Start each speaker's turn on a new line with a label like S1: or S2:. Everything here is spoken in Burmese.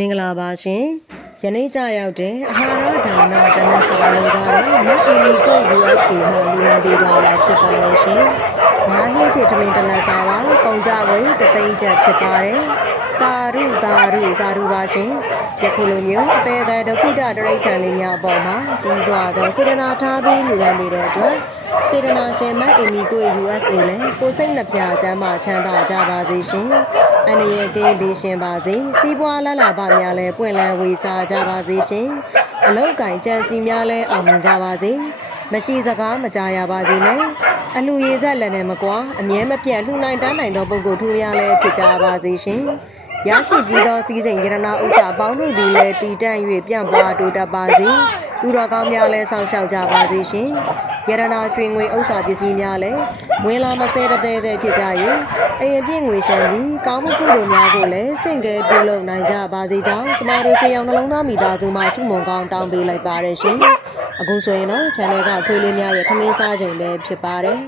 S1: မင်္ဂလာပါရှင်ယနေ့ကြရောက်တဲ့အာဟာရဒါနတနက်စာလုံးကတော့မအီလီကို USD မှာလူလံပေးသွားတာဖြစ်ပါလို့ရှင်ငါးနှစ်ထိတမင်တနက်စာပါပုံကြဝင်တသိန်းချက်ဖြစ်ပါတယ်တာရုတာရုတာရုပါရှင်ယခုလိုမျိုးအပေကဒုက္ခိတတရိษံလေးများအပေါ်မှာကြီးစွာသောစေတနာထားပြီးလူလံပေးတဲ့အတွက် စေတနာရှင်မအီလီကို USA လည်းကိုစိတ်နှပြချမ်းမှချမ်းသာကြပါစေရှင်အန္တရာယ်ကင်းပြီးရှင်ပါစေစီးပွားလလပါများလည်းပွင့်လန်းဝေစားကြပါစေရှင်အလောက်ကင်ကြံစီများလည်းအောင်မြင်ကြပါစေမရှိစကားမကြားရပါစေနဲ့အလှရည်ဆက်လည်းနဲ့မကွာအမြဲမပြတ်လှူနိုင်တန်းနိုင်သောပုဂ္ဂိုလ်ထူးများလည်းဖြစ်ကြပါစေရှင်ရရှိပြီးသောစည်းစိမ်ရတနာဥစ္စာပေါင်းတို့သည်လည်းတည်တံ့၍ပြန့်ပွားတိုးတက်ပါစေလူတော်ကောင်းများလည်းဆောင်ရှောက်ကြပါစေရှင် ရတနာရွှေငွေဥစ္စာပစ္စည်းများလည်းမွေလာမဆဲတဲ့တဲ့ဖြစ်ကြ၍အိမ်အပြည့်ငွေရှင်ပြီးကောင်းမှုကုသိုလ်များကိုလည်းဆင့်ကဲပြုလုပ်နိုင်ကြပါစေကြောင်းကျမတို့ရှင်အောင်နှလုံးသားမိသားစုမှဆုမွန်ကောင်းတောင်းပေးလိုက်ပါရရှင်အခုဆိုရင်တော့ channel ကထွေးလေးများရဲ့ထမင်းစားချိန်ပဲဖြစ်ပါတယ်